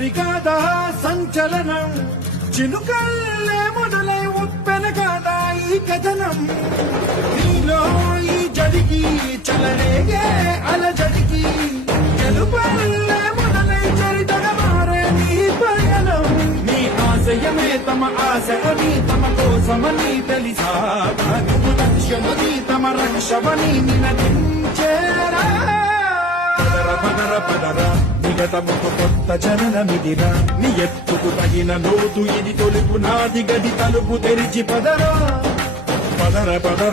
సరికాదా సంచలనం చినుకల్లే మొదలై ఉప్పెన కాదా ఈ కథనం నీలో ఈ జడికి చలరేగే అలజడికి గెలుపల్లే మొదలై చరితగా మారే నీ పయనం నీ ఆశయమే తమ ఆశ అని తమ కోసమని తెలిసా నువ్వు లక్ష్యమని తమ రక్షమని నినదించేరా పదర పదర నిగతముకు కొత్త జననమిదిరా నీ ఎత్తుకు తగిన లోతు ఇది తొలుపు నాది గది తలుపు తెరిచి పదరా పదర పదర